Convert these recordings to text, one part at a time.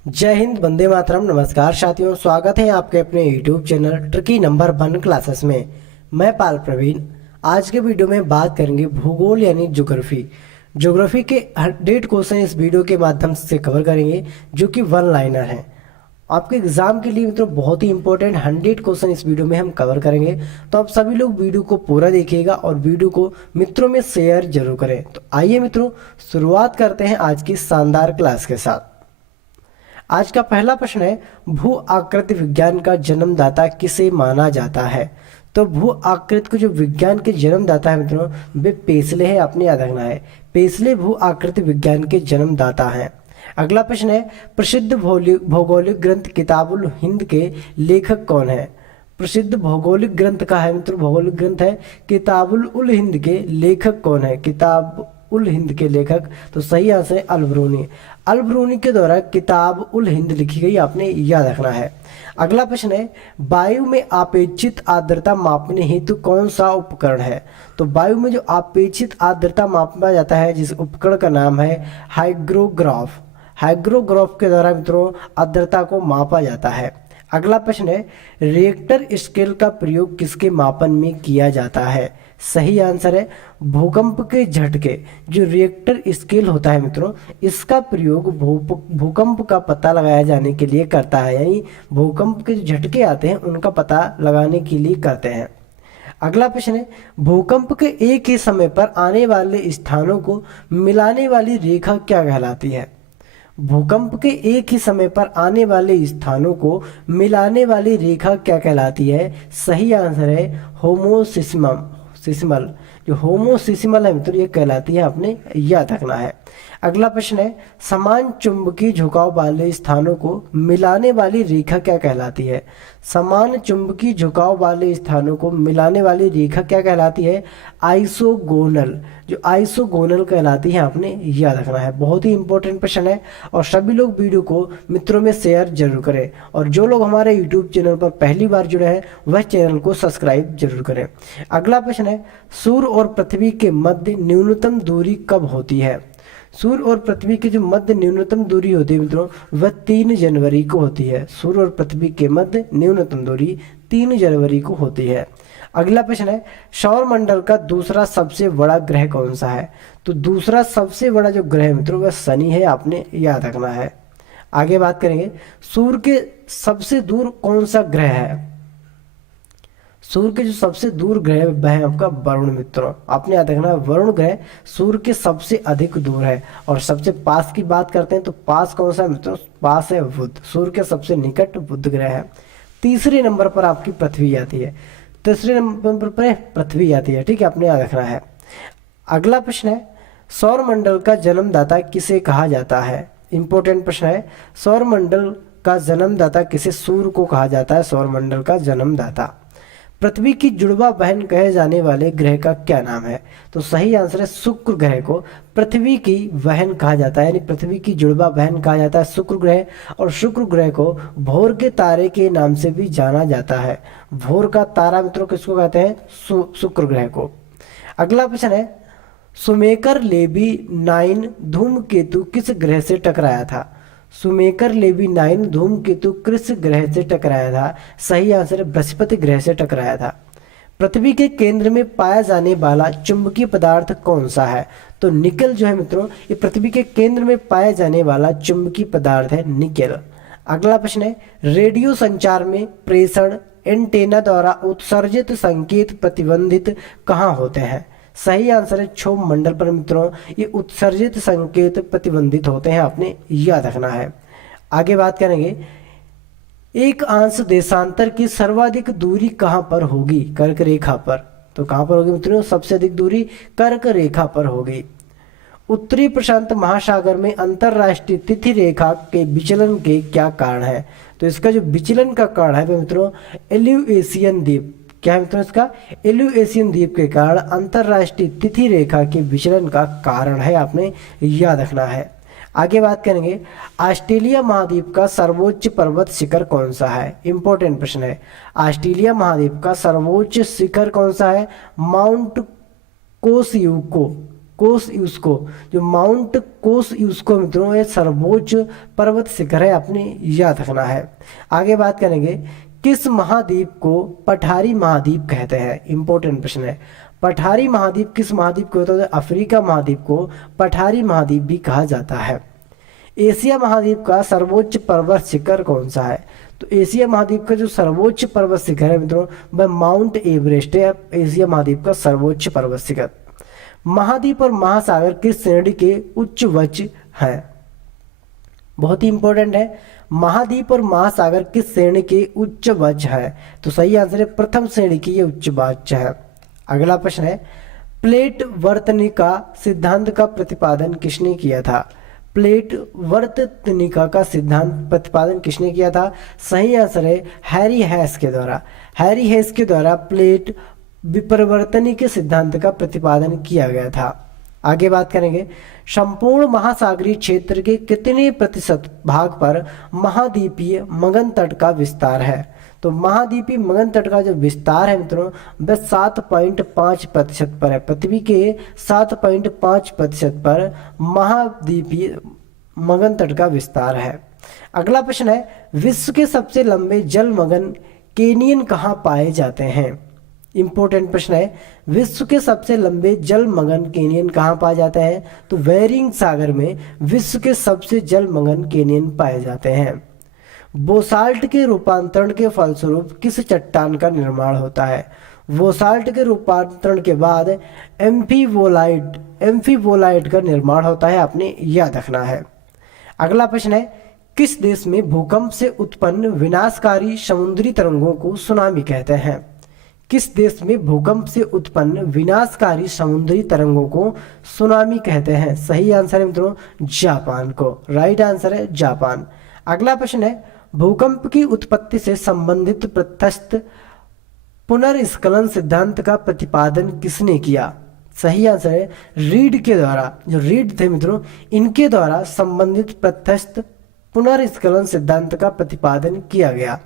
जय हिंद, वंदे मातरम। नमस्कार साथियों, स्वागत है आपके अपने YouTube channel tricky number 1 classes में। मैं पाल प्रवीण। आज के वीडियो में बात करेंगे भूगोल यानी ज्योग्राफी। ज्योग्राफी के 100 क्वेश्चन इस वीडियो के माध्यम से कवर करेंगे, जो कि वन लाइनर हैं। आपके एग्जाम के लिए मित्रों बहुत ही इंपॉर्टेंट 100 क्वेश्चन इस वीडियो में हम कवर करेंगे। तो आप सभी लोग वीडियो को पूरा देखिएगा और वीडियो को मित्रों में शेयर जरूर करें। तो आइए मित्रों, शुरुआत करते हैं आज की शानदार क्लास के साथ। आज का पहला प्रश्न है, भू आकृति विज्ञान का जन्मदाता किसे माना जाता है? तो भू आकृति को जो विज्ञान के जन्मदाता है मित्रों, वे पेसले है। आपने याद रखना है, पेसले भू आकृति विज्ञान के जन्मदाता हैं। अगला प्रश्न है, प्रसिद्ध भौगोलिक ग्रंथ किताबुल हिंद के लेखक कौन है? प्रसिद्ध भौगोलिक ग्रंथ का है मित्रों, भौगोलिक ग्रंथ है किताबुल उल हिंद के लेखक कौन है? किताब उल हिंद के लेखक, तो सही आंसर है अल-बरूनी। अल-बरूनी के द्वारा किताब उल हिंद लिखी गई, आपने याद रखना है। अगला प्रश्न है, वायु में आपेक्षित आर्द्रता मापने हेतु कौन सा उपकरण है? तो वायु में जो आपेक्षित आर्द्रता मापा जाता है, जिस उपकरण का नाम है हाइग्रोग्राफ। हाइग्रोग्राफ के द्वारा मित्रों आर्द्रता को मापा जाता है। अगला प्रश्न है, रिएक्टर स्केल का प्रयोग किसके मापन में किया जाता है? सही आंसर है भूकंप के झटके। जो रिएक्टर स्केल होता है मित्रों, इसका प्रयोग भूकंप का पता लगाया जाने के लिए करता है, यानी भूकंप के जो झटके आते हैं उनका पता लगाने के लिए करते हैं। अगला प्रश्न है, भूकंप के एक ही समय पर आने वाले स्थानों को मिलाने वाली रेखा क्या कहलाती है? भूकंप के एक ही समय पर आने वाले स्थानों को मिलाने वाली रेखा क्या कहलाती है? सही आंसर है होमोसिस्मल। जो होमोसिस्मल है मित्रों, ये कहलाती है, आपने याद रखना है। अगला प्रश्न है, समान चुंबकीय झुकाव वाले स्थानों को मिलाने वाली रेखा क्या कहलाती है? समान चुंबकीय झुकाव वाले स्थानों को मिलाने वाली रेखा क्या कहलाती है? आइसोगोनल। जो आइसोगोनल कहलाती है, आपने याद रखना है। बहुत ही इंपॉर्टेंट प्रश्न है और सभी लोग वीडियो को मित्रों में शेयर जरूर करें। और जो लोग हमारे यूट्यूब चैनल पर पहली बार जुड़े हैं, वह चैनल को सब्सक्राइब जरूर करें। अगला प्रश्न है, सूर्य और पृथ्वी के मध्य न्यूनतम दूरी कब होती है? सूर्य और पृथ्वी की जो मध्य न्यूनतम दूरी होती है मित्रों, वह 3 जनवरी को होती है। सूर्य और पृथ्वी के मध्य न्यूनतम दूरी 3 जनवरी को होती है। अगला प्रश्न है, सौर मंडल का दूसरा सबसे बड़ा ग्रह कौन सा है? तो दूसरा सबसे बड़ा जो ग्रह मित्रों, वह शनि है, आपने याद रखना है। आगे बात करेंगे, सूर्य के सबसे दूर कौन सा ग्रह है? सूर्य के जो सबसे दूर ग्रह वह है आपका वरुण मित्रों, आपने याद रखना है। वरुण ग्रह सूर्य के सबसे अधिक दूर है। और सबसे पास की बात करते हैं तो पास कौन सा है मित्रों? पास है बुध। सूर्य के सबसे निकट बुध ग्रह है। तीसरे नंबर पर आपकी पृथ्वी आती है। तीसरे नंबर पर पृथ्वी आती है, ठीक है, आपने याद रखना है। अगला प्रश्न है, सौर मंडल का जन्मदाता किसे कहा जाता है? इंपॉर्टेंट प्रश्न है, सौर मंडल का जन्मदाता किसे? सूर्य को कहा जाता है सौर मंडल का जन्मदाता। पृथ्वी की जुड़वा बहन कहे जाने वाले ग्रह का क्या नाम है? तो सही आंसर है शुक्र ग्रह को पृथ्वी की बहन कहा जाता है, यानी पृथ्वी की जुड़वा बहन कहा जाता है शुक्र ग्रह। और शुक्र ग्रह को भोर के तारे के नाम से भी जाना जाता है। भोर का तारा मित्रों किसको कहते हैं? शुक्र ग्रह को। अगला प्रश्न है, सुमेकर लेबी 9 धूमकेतु किस ग्रह से टकराया था? सुमेकर लेबी 9 धूमकेतु किस ग्रह से टकराया था? सही आंसर है बृहस्पति ग्रह से टकराया था। पृथ्वी के केंद्र में पाया जाने वाला चुंबकीय पदार्थ कौन सा है? तो निकल जो है मित्रों, ये पृथ्वी के केंद्र में पाया जाने वाला चुंबकीय पदार्थ है निकेल। अगला प्रश्न है, रेडियो संचार में प्रेषण एंटेना द्वारा उत्सर्जित संकेत प्रतिबंधित कहाँ होते हैं? सही आंसर है क्षोभ मंडल पर मित्रों, ये उत्सर्जित संकेत प्रतिबंधित होते हैं, आपने याद रखना है। आगे बात करेंगे, एक अंश देशांतर की सर्वाधिक दूरी कहां पर होगी? कर्क रेखा पर। तो कहां पर होगी मित्रों? सबसे अधिक दूरी कर्क रेखा पर होगी। उत्तरी प्रशांत महासागर में अंतरराष्ट्रीय तिथि रेखा के विचलन के क्या कारण है? तो इसका जो विचलन का कारण है मित्रों, एल्यूएशियन द्वीप। क्या है मित्रों? इसका एल्यूएशियन द्वीप के कारण अंतरराष्ट्रीय तिथि रेखा के विचलन का कारण है, आपने याद रखना है। आगे बात करेंगे, ऑस्ट्रेलिया महाद्वीप का सर्वोच्च पर्वत शिखर कौन सा है? इंपॉर्टेंट प्रश्न है। ऑस्ट्रेलिया महाद्वीप का सर्वोच्च शिखर कौन सा है? माउंट कोसियुको। कोसयुस्को, जो माउंट कोसयुस्को मित्रों ये सर्वोच्च पर्वत शिखर है, आपने याद रखना है। आगे बात करेंगे, किस महाद्वीप को पठारी महाद्वीप कहते हैं? इंपॉर्टेंट प्रश्न है। पठारी महाद्वीप किस महाद्वीप को होता है? अफ्रीका महाद्वीप को पठारी महाद्वीप भी कहा जाता है। एशिया महाद्वीप का सर्वोच्च पर्वत शिखर कौन सा है? तो एशिया महाद्वीप का जो सर्वोच्च पर्वत शिखर है मित्रों वह माउंट एवरेस्ट है, एशिया महाद्वीप का सर्वोच्च पर्वत शिखर। महाद्वीप और महासागर किस श्रेणी के उच्च वच हैं? बहुत ही इंपॉर्टेंट है। महाद्वीप और महासागर किस श्रेणी के उच्च वच है? तो सही आंसर है प्रथम श्रेणी की ये उच्च वच है। अगला प्रश्न है, प्लेट वर्तनिका सिद्धांत का प्रतिपादन किसने किया था? प्लेट वर्तनिका का सिद्धांत प्रतिपादन किसने किया था? सही आंसर है हैरी हेस के द्वारा। हैरी हेस के द्वारा प्लेट विपरिवर्तनी के सिद्धांत का प्रतिपादन किया गया था। आगे बात करेंगे, संपूर्ण महासागरीय क्षेत्र के कितने प्रतिशत भाग पर महाद्वीपीय मगन तट का विस्तार है? तो महाद्वीपीय मगन तट का जो विस्तार है मित्रों वह 7.5% पर है। पृथ्वी के 7.5% पर महाद्वीपीय मगन तट का विस्तार है। अगला प्रश्न है, विश्व के सबसे लंबे जलमग्न कैनियन कहाँ पाए जाते हैं? इंपॉर्टेंट प्रश्न है, विश्व के सबसे लंबे जलमग्न कैनियन कहाँ पाए जाते हैं? तो बेरिंग सागर में विश्व के सबसे जलमग्न कैनियन पाए जाते हैं। बोसाल्ट के रूपांतरण के फलस्वरूप किस चट्टान का निर्माण होता है? बोसाल्ट के रूपांतरण के बाद एम्फीबोलाइट का निर्माण होता है, आपने याद रखना है। अगला प्रश्न है, किस देश में भूकंप से उत्पन्न विनाशकारी समुद्री तरंगों को सुनामी कहते हैं? किस देश में भूकंप से उत्पन्न विनाशकारी समुद्री तरंगों को सुनामी कहते हैं? सही आंसर है मित्रों जापान को। राइट आंसर है जापान। अगला प्रश्न है, भूकंप की उत्पत्ति से संबंधित प्रत्यक्ष पुनर्स्खलन सिद्धांत का प्रतिपादन किसने किया? सही आंसर है रीड के द्वारा। जो रीड थे मित्रों इनके द्वारा संबंधित प्रत्यक्ष पुनर्स्खलन सिद्धांत का प्रतिपादन किया गया।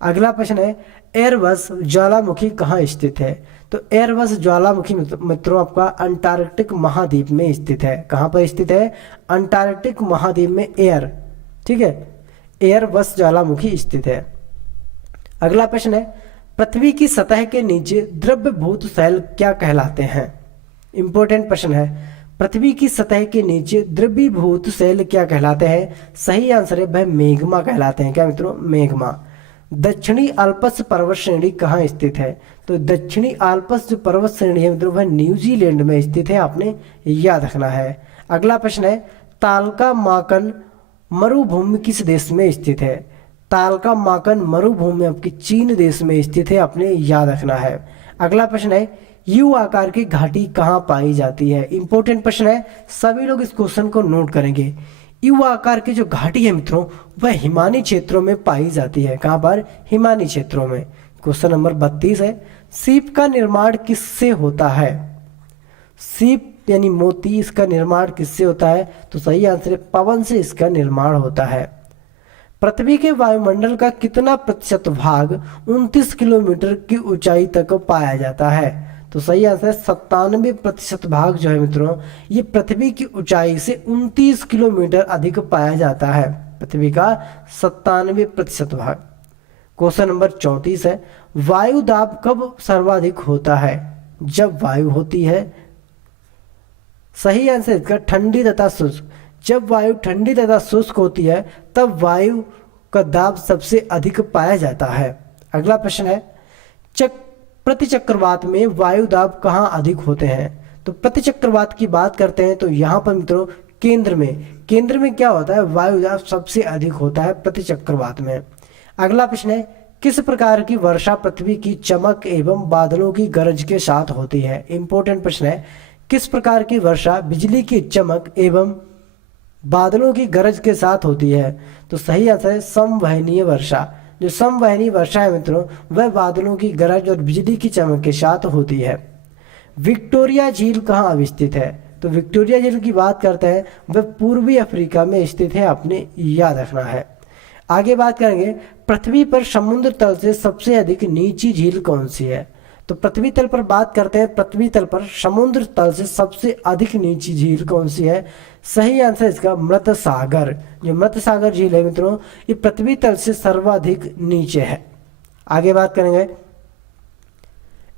अगला प्रश्न है, एयरबस ज्वालामुखी कहाँ स्थित है? तो एयरबस ज्वालामुखी मित्रों आपका अंटार्कटिक महाद्वीप में स्थित है। कहाँ पर स्थित है? अंटार्कटिक महाद्वीप में ठीक है, एयरबस ज्वालामुखी स्थित है। अगला प्रश्न है, पृथ्वी की सतह के नीचे द्रवभूत शैल क्या कहलाते हैं? इंपॉर्टेंट प्रश्न है, पृथ्वी की सतह के नीचे द्रवीभूत शैल क्या कहलाते हैं? सही आंसर है वह मेग्मा कहलाते हैं। क्या मित्रों? मेग्मा। दक्षिणी आल्प्स पर्वत श्रेणी कहाँ स्थित है? तो दक्षिणी आल्प्स जो पर्वत श्रेणी है मित्रों वह न्यूजीलैंड में स्थित है, आपने याद रखना है। अगला प्रश्न है, तालका माकन मरुभूमि किस देश में स्थित है? तालका माकन मरुभूमि आपकी चीन देश में स्थित है, आपने याद रखना है। अगला प्रश्न है, यू आकार की घाटी कहाँ पाई जाती है? इंपॉर्टेंट प्रश्न है, सभी लोग इस क्वेश्चन को नोट करेंगे। यू आकार की जो घाटी है मित्रों वह हिमानी क्षेत्रों में पाई जाती है। कहाँ पर? हिमानी क्षेत्रों में। क्वेश्चन नंबर 32 है, सीप का निर्माण किससे होता है? सीप यानी मोती, इसका निर्माण किससे होता है? तो सही आंसर है पवन से इसका निर्माण होता है। पृथ्वी के वायुमंडल का कितना प्रतिशत भाग 29 किलोमीटर की ऊंचाई तक पाया जाता है? तो सही आंसर है 97% भाग जो है मित्रों ये पृथ्वी की ऊंचाई से 29 किलोमीटर अधिक पाया जाता है। पृथ्वी का 97% भाग। क्वेश्चन नंबर 34 है, वायु दाब कब सर्वाधिक होता है? जब वायु होती है। सही आंसर इसका ठंडी तथा शुष्क। जब वायु ठंडी तथा शुष्क होती है तब वायु का दाब सबसे अधिक पाया जाता है। अगला प्रश्न है, प्रतिचक्रवात में वायु दाब कहाँ अधिक होते हैं? तो प्रतिचक्रवात की बात करते हैं तो यहाँ पर मित्रों केंद्र में क्या होता है? वायु दाब सबसे अधिक होता है प्रतिचक्रवात में। अगला प्रश्न है, किस प्रकार की वर्षा पृथ्वी की चमक एवं बादलों की गरज के साथ होती है? इंपॉर्टेंट प्रश्न है, किस प्रकार की वर्षा बिजली की चमक एवं बादलों की गरज के साथ होती है? तो सही आंसर है समवहनीय वर्षा। जो समवहनीय वर्षा है मित्रों वह बादलों की गरज और बिजली की चमक के साथ होती है। विक्टोरिया झील कहाँ अवस्थित है? तो विक्टोरिया झील की बात करते हैं वह पूर्वी अफ्रीका में स्थित है, आपने याद रखना है। आगे बात करेंगे, पृथ्वी पर समुद्र तल से सबसे अधिक नीची झील कौन सी है? तो पृथ्वी तल पर बात करते हैं, पृथ्वी तल पर समुद्र तल से सबसे अधिक नीची झील कौन सी है? सही आंसर इसका मृत सागर। जो मृत सागर झील है मित्रों, ये पृथ्वी तल से सर्वाधिक नीचे है। आगे बात करेंगे,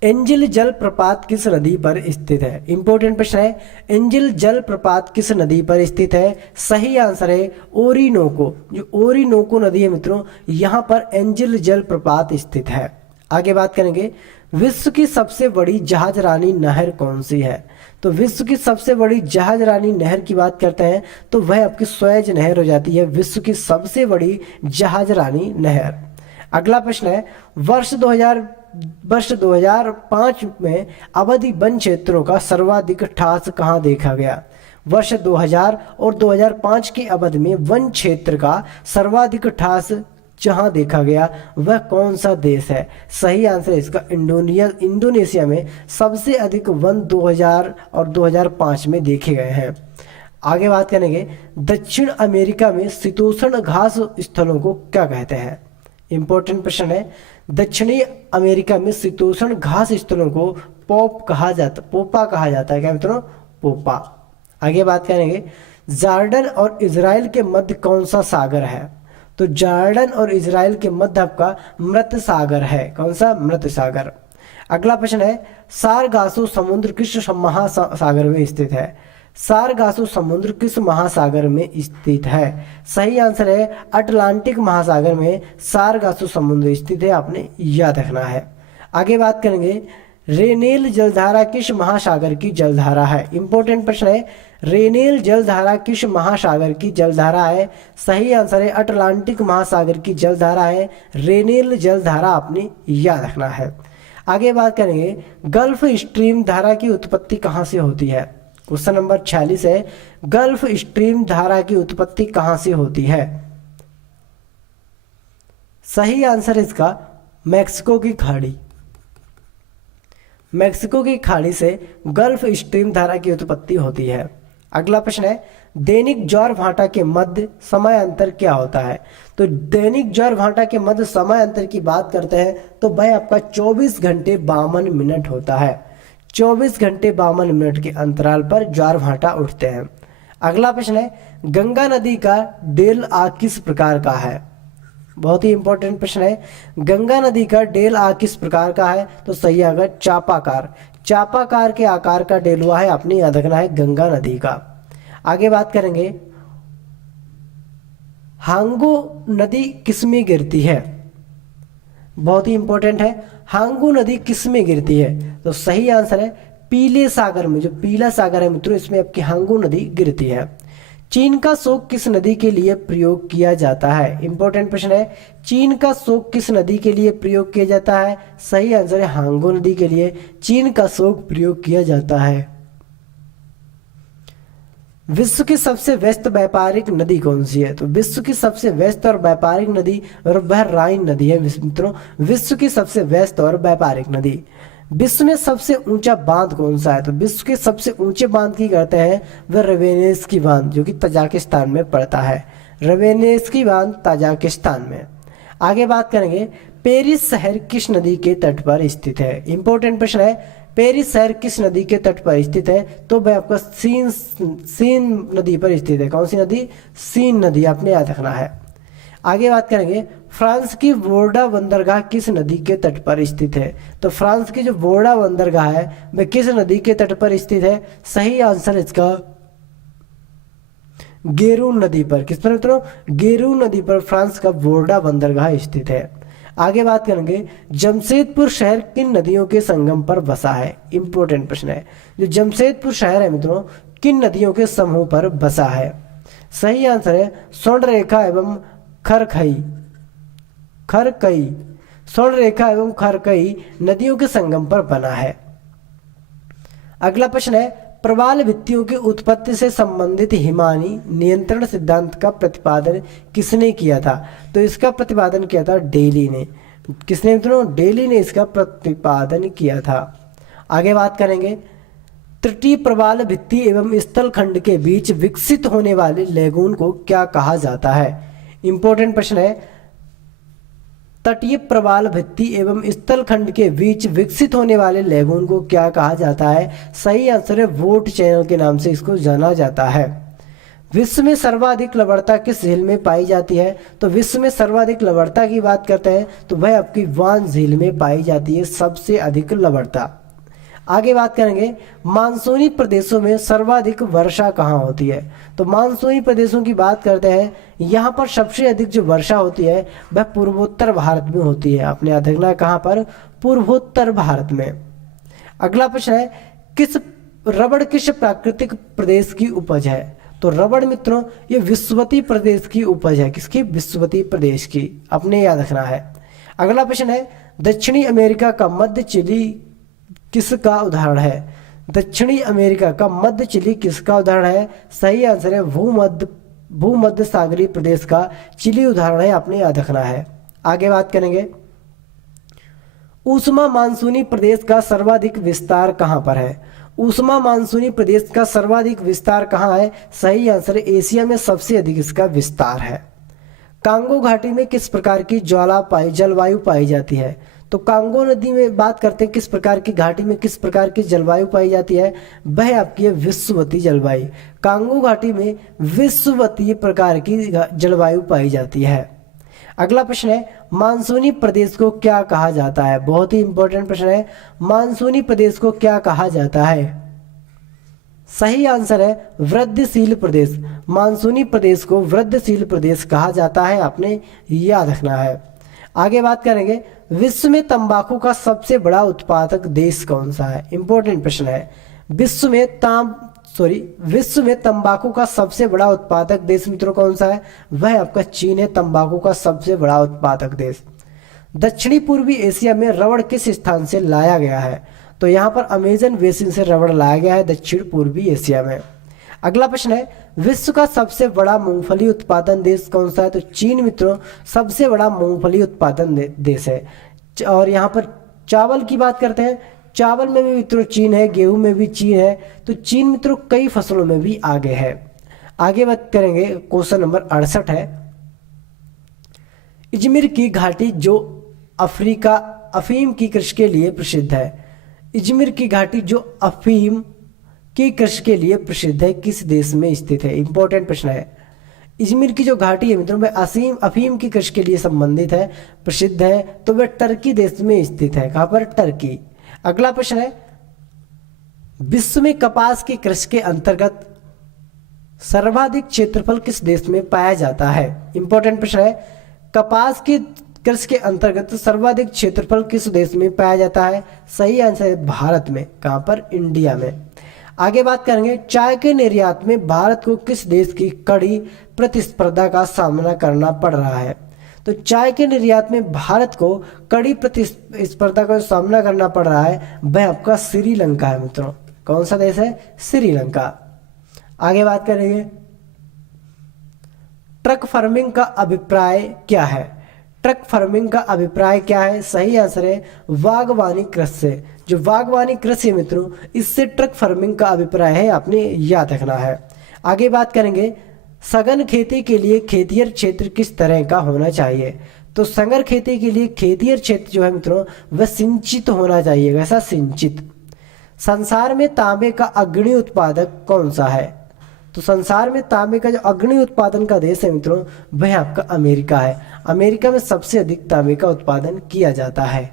एंजिल जलप्रपात किस नदी पर स्थित है? इंपॉर्टेंट प्रश्न है, एंजिल जलप्रपात किस नदी पर स्थित है? सही आंसर है ओरिनोको। जो ओरिनोको नदी है मित्रों, यहाँ पर एंजिल जलप्रपात स्थित है। आगे बात करेंगे, विश्व की सबसे बड़ी जहाज रानी नहर कौन सी है? तो विश्व की सबसे बड़ी जहाज रानी नहर की बात करते हैं तो वह आपकी स्वेज नहर हो जाती है, विश्व की सबसे बड़ी जहाज रानी नहर। अगला प्रश्न है, वर्ष 2005 में अवधि वन क्षेत्रों का सर्वाधिक ह्रास कहाँ देखा गया? वर्ष 2000 और 2005 की अवधि में वन क्षेत्र का सर्वाधिक ह्रास जहां देखा गया वह कौन सा देश है? सही आंसर इसका इंडोनेशिया में सबसे अधिक वन 2000 और 2005 में देखे गए हैं। आगे बात करेंगे, दक्षिण अमेरिका में शीतोष्ण घास स्थलों को क्या कहते हैं? इंपॉर्टेंट प्रश्न है, दक्षिणी अमेरिका में शीतोष्ण घास स्थलों को पोपा कहा जाता है। क्या मित्रों? पोपा। आगे बात करेंगे, जॉर्डन और इजराइल के मध्य कौन सा सागर है? तो जॉर्डन और इजराइल के मध्य आपका मृत सागर है। कौन सा? मृत सागर। अगला प्रश्न है, सारगासो समुद्र किस महासागर में स्थित है? सारगासो समुद्र किस महासागर में स्थित है? सही आंसर है अटलांटिक महासागर में सारगासो समुद्र स्थित है, आपने याद रखना है। आगे बात करेंगे, रेनेल जलधारा किस महासागर की जलधारा है? इंपॉर्टेंट प्रश्न है, रेनेल जलधारा किस महासागर की जलधारा है? सही आंसर है अटलांटिक महासागर की जलधारा है रेनेल जलधारा, आपने याद रखना है। आगे बात करेंगे, गल्फ स्ट्रीम धारा की उत्पत्ति कहाँ से होती है? क्वेश्चन नंबर 46 है, गल्फ स्ट्रीम धारा की उत्पत्ति कहाँ से होती है? सही आंसर इसका मैक्सिको की खाड़ी। मैक्सिको की खाड़ी से गल्फ स्ट्रीम धारा की उत्पत्ति होती है। अगला प्रश्न है, दैनिक ज्वार भाटा के मध्य समय अंतर क्या होता है? तो दैनिक ज्वार भाटा के मध्य समय अंतर की बात करते हैं तो वह आपका 24 घंटे 52 मिनट होता है। 24 घंटे 52 मिनट के अंतराल पर ज्वार भाटा उठते हैं। अगला प्रश्न है, गंगा नदी का डेल आग किस प्रकार का है? बहुत ही इंपॉर्टेंट प्रश्न है, गंगा नदी का डेल आग किस प्रकार का है? तो सही आएगा चापाकार। चापाकार के आकार का डेलुआ है, आपने याद रखना है गंगा नदी का। आगे बात करेंगे, हांगू नदी किस में गिरती है? बहुत ही इंपॉर्टेंट है, हांगू नदी किस में गिरती है? तो सही आंसर है पीले सागर में। जो पीला सागर है मित्रों, इसमें आपकी हांगू नदी गिरती है। चीन का शोक किस नदी के लिए प्रयोग किया जाता है? इंपॉर्टेंट प्रश्न है, चीन का शोक किस नदी के लिए प्रयोग किया जाता है? सही आंसर है हांगू नदी के लिए चीन का शोक प्रयोग किया जाता है। विश्व की सबसे व्यस्त व्यापारिक नदी कौन सी है? तो विश्व की सबसे व्यस्त और व्यापारिक नदी और वह राइन नदी है मित्रों। विश्व की सबसे व्यस्त और व्यापारिक नदी। विश्व में सबसे ऊंचा बांध कौन सा है? तो विश्व के सबसे ऊंचे बांध की करते हैं वह रवेनेस्की बांध, जो कि तजाकिस्तान में पड़ता है। रवेनेस्की बांध तजाकिस्तान में। आगे बात करेंगे, पेरिस शहर किस नदी के तट पर स्थित है? इंपॉर्टेंट प्रश्न है, पेरिस शहर किस नदी के तट पर स्थित है? तो वह आपका सीन नदी पर स्थित है। कौन सी नदी? सीन नदी, आपने याद रखना है। आगे बात करेंगे, फ्रांस की वोर्डा बंदरगाह किस नदी के तट पर स्थित है? तो फ्रांस की जो वोर्डा बंदरगाह है वह किस नदी के तट पर स्थित है? सही आंसर इसका गेरून नदी पर। किस पर मित्रों? गेरून नदी पर फ्रांस का वोर्डा बंदरगाह स्थित है। आगे बात करेंगे, जमशेदपुर शहर किन नदियों के संगम पर बसा है? इंपॉर्टेंट प्रश्न है, जो जमशेदपुर शहर है मित्रों किन नदियों के समूह पर बसा है? सही आंसर है स्वर्ण रेखा एवं खरकई। स्वर्ण रेखा एवं खरकई नदियों के संगम पर बना है। अगला प्रश्न है, प्रवाल भित्तियों की उत्पत्ति से संबंधित हिमानी नियंत्रण सिद्धांत का प्रतिपादन किसने किया था? तो इसका प्रतिपादन किया था डेली ने। किसने मित्रों? डेली ने इसका प्रतिपादन किया था। आगे बात करेंगे, तटीय प्रवाल भित्ति एवं स्थल खंड के बीच विकसित होने वाले लेगून को क्या कहा जाता है? इंपॉर्टेंट प्रश्न है, तटीय प्रवाल भित्ति एवं स्थल खंड के बीच विकसित होने वाले लैगून को क्या कहा जाता है? सही आंसर है वोट चैनल के नाम से इसको जाना जाता है। विश्व में सर्वाधिक लवणता किस झील में पाई जाती है? तो विश्व में सर्वाधिक लवणता की बात करते हैं तो वह आपकी वान झील में पाई जाती है सबसे अधिक लवणता। आगे बात करेंगे मानसूनी प्रदेशों में सर्वाधिक वर्षा कहाँ होती है? तो मानसूनी प्रदेशों की बात करते हैं, यहाँ पर सबसे अधिक जो वर्षा होती है वह पूर्वोत्तर भारत में होती है। आपने याद रखना कहाँ पर? पूर्वोत्तर भारत में। अगला प्रश्न है रबड़ किस प्राकृतिक प्रदेश की उपज है? तो रबड़ मित्रों ये विश्ववती प्रदेश की उपज है। किसकी? विश्ववती प्रदेश की, अपने याद रखना है। अगला प्रश्न है दक्षिणी अमेरिका का मध्य चिली किसका उदाहरण है? दक्षिणी अमेरिका का मध्य चिली किसका उदाहरण है? सही आंसर है भूमध्य सागरीय प्रदेश का चिली उदाहरण है, आपने याद रखना है। आगे बात करेंगे ऊष्मा मानसूनी प्रदेश का सर्वाधिक विस्तार कहाँ पर है? ऊष्मा मानसूनी प्रदेश का सर्वाधिक विस्तार कहाँ है? सही आंसर है एशिया में सबसे अधिक इसका विस्तार है। कांगो घाटी में किस प्रकार की जलवायु पाई जाती है? तो कांगो नदी में बात करते हैं किस प्रकार की घाटी में किस प्रकार की जलवायु पाई जाती है? वह आपकी है विषुवतीय जलवायु। कांगो घाटी में विषुवतीय प्रकार की जलवायु पाई जाती है। अगला प्रश्न है मानसूनी प्रदेश को क्या कहा जाता है? बहुत ही इंपॉर्टेंट प्रश्न है, मानसूनी प्रदेश को क्या कहा जाता है? सही आंसर है वृद्धिशील प्रदेश। मानसूनी प्रदेश को वृद्धिशील प्रदेश कहा जाता है, आपने याद रखना है। आगे बात करेंगे विश्व में तंबाकू का सबसे बड़ा उत्पादक देश कौन सा है? इंपॉर्टेंट प्रश्न है। विश्व में तंबाकू का सबसे बड़ा उत्पादक देश मित्रों कौन सा है? वह आपका चीन है, तंबाकू का सबसे बड़ा उत्पादक देश। दक्षिणी पूर्वी एशिया में रबड़ किस स्थान से लाया गया है? तो यहाँ पर अमेजन बेसिन से रबड़ लाया गया है दक्षिण पूर्वी एशिया में। अगला प्रश्न है विश्व का सबसे बड़ा मूंगफली उत्पादन देश कौन सा है? तो चीन मित्रों सबसे बड़ा मूंगफली उत्पादन देश है। और यहाँ पर चावल की बात करते हैं, चावल में भी मित्रों चीन है, गेहूं में भी चीन है, तो चीन मित्रों कई फसलों में भी आगे है। आगे बात करेंगे क्वेश्चन नंबर 68 है इजमिर की घाटी जो अफ्रीका अफीम की कृषि के लिए प्रसिद्ध है। इजमिर की घाटी जो अफीम की कृषि के लिए प्रसिद्ध है किस देश में स्थित है? इंपॉर्टेंट प्रश्न है। इजमिर की जो घाटी है मित्रों में अफीम की कृषि के लिए संबंधित है, प्रसिद्ध है, तो वह टर्की देश में स्थित है। कहाँ पर? टर्की। अगला प्रश्न है विश्व में कपास की कृषि के अंतर्गत सर्वाधिक क्षेत्रफल किस देश में पाया जाता है? इंपॉर्टेंट प्रश्न है। कपास की कृषि के अंतर्गत सर्वाधिक क्षेत्रफल किस देश में पाया जाता है? सही आंसर है भारत में। कहाँ पर? इंडिया में। आगे बात करेंगे चाय के निर्यात में भारत को किस देश की कड़ी प्रतिस्पर्धा का सामना करना पड़ रहा है? तो चाय के निर्यात में भारत को कड़ी प्रतिस्पर्धा का सामना करना पड़ रहा है, वह आपका श्रीलंका है मित्रों। कौन सा देश है? श्रीलंका। आगे बात करेंगे ट्रक फार्मिंग का अभिप्राय क्या है? ट्रक फार्मिंग का अभिप्राय क्या है? सही आंसर है बागवानी कृषि से। जो बागवानी कृषि मित्रों इससे ट्रक फार्मिंग का अभिप्राय है, आपने याद रखना है। आगे बात करेंगे सघन खेती के लिए खेतिहर क्षेत्र किस तरह का होना चाहिए? तो सघन खेती के लिए खेतिहर क्षेत्र जो है मित्रों वह सिंचित होना चाहिए। वैसा सिंचित। संसार में तांबे का अग्रणी उत्पादक कौन सा है? तो संसार में तांबे का जो अग्रणी उत्पादन का देश है मित्रों वह आपका अमेरिका है। अमेरिका में सबसे अधिक तांबे का उत्पादन किया जाता है।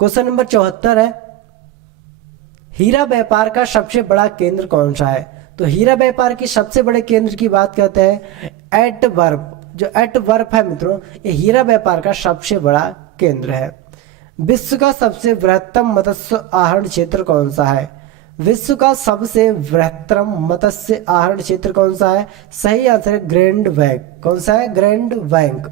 क्वेश्चन नंबर 74 है हीरा व्यापार का सबसे बड़ा केंद्र कौन सा है? तो हीरा व्यापार के सबसे बड़े केंद्र की बात करते हैं एंटवर्प। जो एंटवर्प है मित्रों ये हीरा व्यापार का सबसे बड़ा केंद्र है। विश्व का सबसे बृहत्तम मत्स्य आहरण क्षेत्र कौन सा है? विश्व का सबसे बृहत्तम मत्स्य आहरण क्षेत्र कौन सा है? सही आंसर है ग्रैंड बैंक। कौन सा है? Grand bank.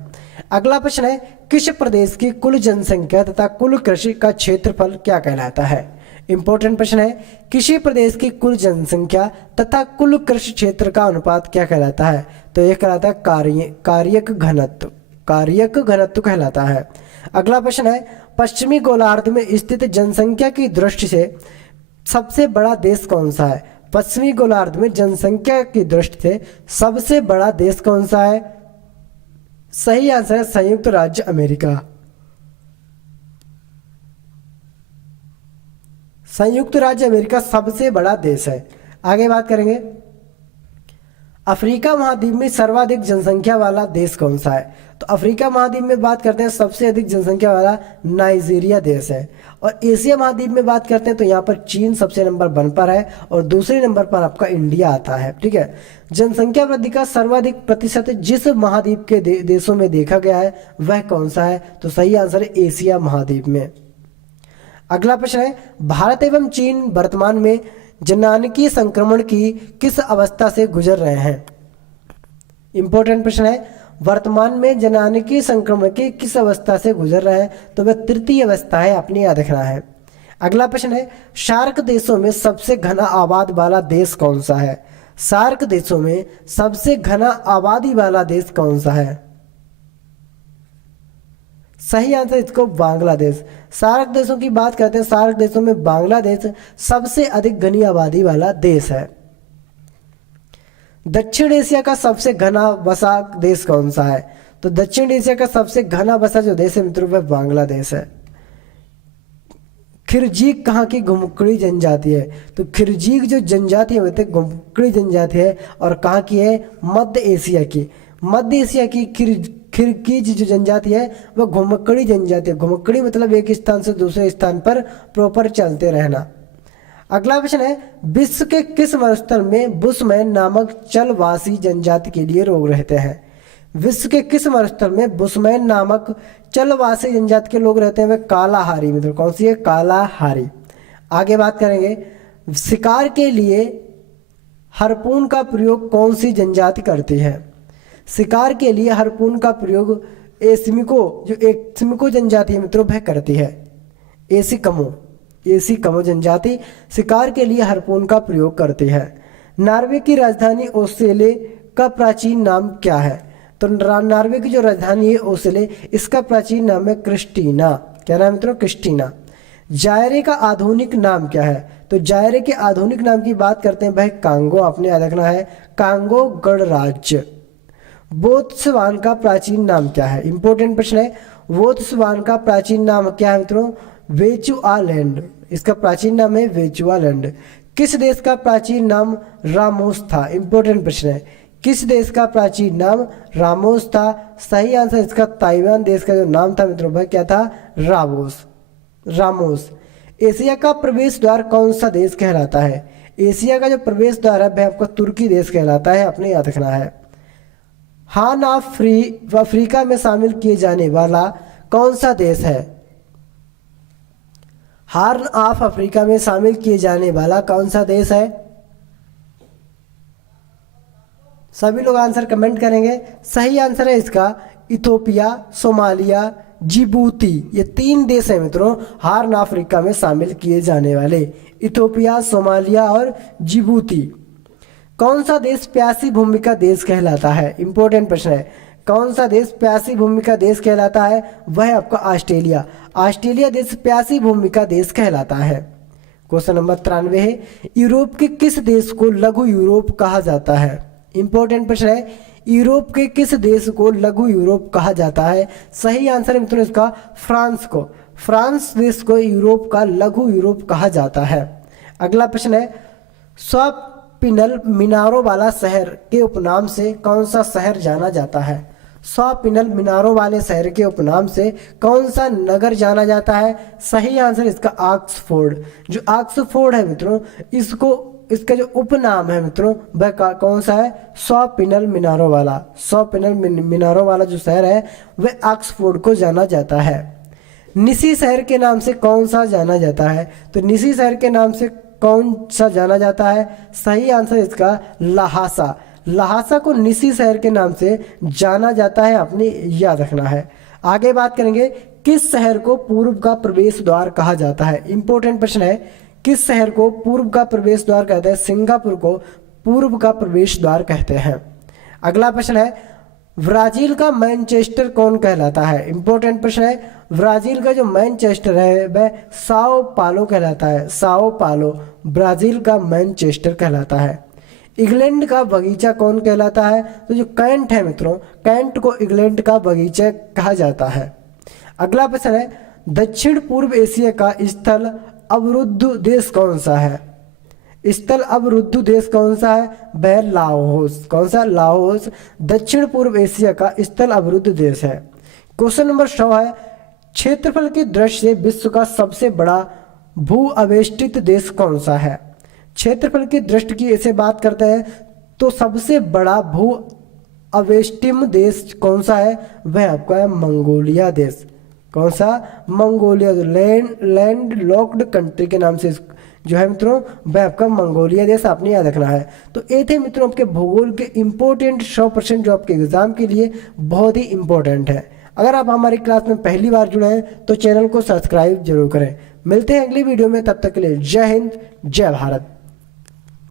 अगला प्रश्न है किस प्रदेश की कुल जनसंख्या तथा कुल कृषि का क्षेत्रफल क्या कहलाता है? इंपॉर्टेंट प्रश्न है किसी प्रदेश की कुल जनसंख्या तथा कुल कृषि क्षेत्र का अनुपात क्या कहलाता है? तो यह कहलाता है कार्यक घनत्व। कार्यक घनत्व कहलाता है। अगला प्रश्न है पश्चिमी गोलार्ध में स्थित जनसंख्या की दृष्टि से सबसे बड़ा देश कौन सा है? पश्चिमी गोलार्ध में जनसंख्या की दृष्टि से सबसे बड़ा देश कौन सा है? सही आंसर है संयुक्त राज्य अमेरिका। संयुक्त राज्य अमेरिका सबसे बड़ा देश है। आगे बात करेंगे, अफ्रीका महाद्वीप में सर्वाधिक जनसंख्या वाला देश कौन सा है? तो अफ्रीका महाद्वीप में बात करते हैं सबसे अधिक जनसंख्या वाला नाइजीरिया देश है। और एशिया महाद्वीप में बात करते हैं तो यहाँ पर चीन सबसे नंबर 1 पर है और दूसरे नंबर पर आपका इंडिया आता है। ठीक है, जनसंख्या वृद्धि का सर्वाधिक प्रतिशत जिस महाद्वीप के देशों में देखा गया है वह कौन सा है? तो सही आंसर है एशिया महाद्वीप में। अगला प्रश्न है, भारत एवं चीन वर्तमान में जननांगीय संक्रमण की किस अवस्था से गुजर रहे हैं? इंपॉर्टेंट प्रश्न है, वर्तमान में जननांगीय संक्रमण की किस अवस्था से गुजर रहे हैं? तो वह तृतीय अवस्था है, अपने याद रखना है। अगला प्रश्न है, सार्क देशों में सबसे घना आबादी वाला देश कौन सा है? सार्क देशों में सबसे घना आबादी वाला देश कौन सा है? सही आंसर इसको बांग्लादेश। सार्क देशों की बात करते हैं, सार्क देशों में बांग्लादेश सबसे अधिक घनी आबादी वाला देश है। दक्षिण एशिया का सबसे घना बसा देश कौन सा है? तो दक्षिण एशिया का सबसे घना बसा जो देश है मित्रों वह बांग्लादेश है। खिरजीक कहाँ की घुमक्कड़ी जनजाति है? तो खिरजीक जो जनजाति है वह घुमक्कड़ी जनजाति है और कहाँ की है? मध्य एशिया की। मध्य एशिया की खिरकीज जो जनजाति है वह घुमक्कड़ी जनजाति है। घुमक्कड़ी मतलब एक स्थान से दूसरे स्थान पर प्रॉपर चलते रहना। अगला प्रश्न है, विश्व के किस मरुस्थल में बुशमैन नामक जलवासी जनजाति के लिए रोग रहते हैं? विश्व के किस मरुस्थल में बुशमैन नामक जलवासी जनजाति के लोग रहते हैं? वे कालाहारी मित्रों। कौन सी है? कालाहारी। आगे बात करेंगे, शिकार के लिए हार्पून का प्रयोग कौन सी जनजाति करती है? शिकार के लिए हार्पून का प्रयोग एस्किमो जनजाति है मित्रों वह करती है। एस्किमो जनजाति शिकार के लिए हार्पून का प्रयोग करती है। नॉर्वे की राजधानी ओस्लो का प्राचीन नाम क्या है? तो नॉर्वे की जो राजधानी है ओस्लो, इसका प्राचीन नाम है क्रिस्टीना। क्या नाम है मित्रों? क्रिस्टीना। जायरे का आधुनिक नाम क्या है? तो जायरे के आधुनिक नाम की बात करते हैं वह कांगो, आपने याद रखना है, कांगो गणराज्य। बोत्सवान का प्राचीन नाम क्या है? इंपॉर्टेंट प्रश्न है, बोत्सवान का प्राचीन नाम क्या है मित्रों? वेचुआलैंड। इसका प्राचीन नाम है वेचुआलैंड। किस देश का प्राचीन नाम रामोस था? इंपॉर्टेंट प्रश्न है, किस देश का प्राचीन नाम रामोस था? सही आंसर इसका ताइवान देश का जो नाम था मित्रों वह क्या था? रामोस। एशिया का प्रवेश द्वार कौन सा देश कहलाता है? एशिया का जो प्रवेश द्वार है वह आपका तुर्की देश कहलाता है, अपने याद रखना है। हार्न ऑफ अफ्रीका में शामिल किए जाने वाला कौन सा देश है? हार्न ऑफ अफ्रीका में शामिल किए जाने वाला कौन सा देश है? सभी लोग आंसर कमेंट करेंगे। सही आंसर है इसका इथोपिया, सोमालिया, जिबूती। ये 3 देश हैं मित्रों हार्न अफ्रीका में शामिल किए जाने वाले, इथोपिया, सोमालिया और जिबूती। कौन सा देश प्यासी भूमि का देश कहलाता है? इंपॉर्टेंट प्रश्न है, कौन सा देश प्यासी भूमि का देश कहलाता है? वह आपका ऑस्ट्रेलिया। ऑस्ट्रेलिया देश प्यासी भूमि का देश कहलाता है। क्वेश्चन नंबर 93 है, यूरोप के किस देश को लघु यूरोप कहा जाता है? इंपॉर्टेंट प्रश्न है, यूरोप के किस देश को लघु यूरोप कहा जाता है? सही आंसर है मित्रों इसका फ्रांस को। फ्रांस देश को यूरोप का लघु यूरोप कहा जाता है। अगला प्रश्न है, स्वापिनल मीनारों वाला शहर के उपनाम से कौन सा शहर जाना जाता है? स्वापिनल मीनारों वाले शहर के उपनाम से कौन सा नगर जाना जाता है? सही आंसर इसका ऑक्सफोर्ड। जो ऑक्सफोर्ड है मित्रों इसका जो उपनाम है मित्रों वह कौन सा है? स्वापिनल मीनारों वाला। स्वापिनल मीनारों वाला जो शहर है वह ऑक्सफोर्ड को जाना जाता है। निसी शहर के नाम से कौन सा जाना जाता है? तो निसी शहर के नाम से कौन सा जाना जाता है? सही आंसर इसका लहासा। लहासा को निसी शहर के नाम से जाना जाता है, अपने याद रखना है। आगे बात करेंगे, किस शहर को पूर्व का प्रवेश द्वार कहा जाता है? इंपॉर्टेंट प्रश्न है, किस शहर को पूर्व का प्रवेश द्वार कहते हैं? सिंगापुर को पूर्व का प्रवेश द्वार कहते हैं। अगला प्रश्न है, ब्राजील का मैनचेस्टर कौन कहलाता है? इंपॉर्टेंट प्रश्न है, ब्राजील का जो मैनचेस्टर है वह साओ पालो कहलाता है। साओ पालो ब्राजील का मैनचेस्टर कहलाता है। इंग्लैंड का बगीचा कौन कहलाता है? तो जो कैंट है मित्रों, कैंट को इंग्लैंड का बगीचा कहा जाता है। अगला प्रश्न है, दक्षिण पूर्व एशिया का स्थल अवरुद्ध देश कौन सा है? स्थल अवरुद्ध देश कौन सा है? वह लाओस। कौन सा? लाओस दक्षिण पूर्व एशिया का स्थल अवरुद्ध देश है। क्वेश्चन नंबर 100 है, क्षेत्रफल की दृष्टि से विश्व का सबसे बड़ा भू अवेष्टित देश कौन सा है? क्षेत्रफल की दृष्टि की ऐसे बात करते हैं तो सबसे बड़ा भू अवेष्टिम देश कौन सा है? वह आपका है मंगोलिया देश। कौन सा? मंगोलिया। लैंड लॉक्ड कंट्री के नाम से जो है मित्रों वह आपका मंगोलिया देश आपने याद रखना है। तो ये थे मित्रों आपके भूगोल के इंपॉर्टेंट 100% जो आपके एग्जाम के लिए बहुत ही इंपॉर्टेंट है। अगर आप हमारी क्लास में पहली बार जुड़े हैं तो चैनल को सब्सक्राइब जरूर करें। मिलते हैं अगली वीडियो में, तब तक के लिए जय हिंद जय भारत।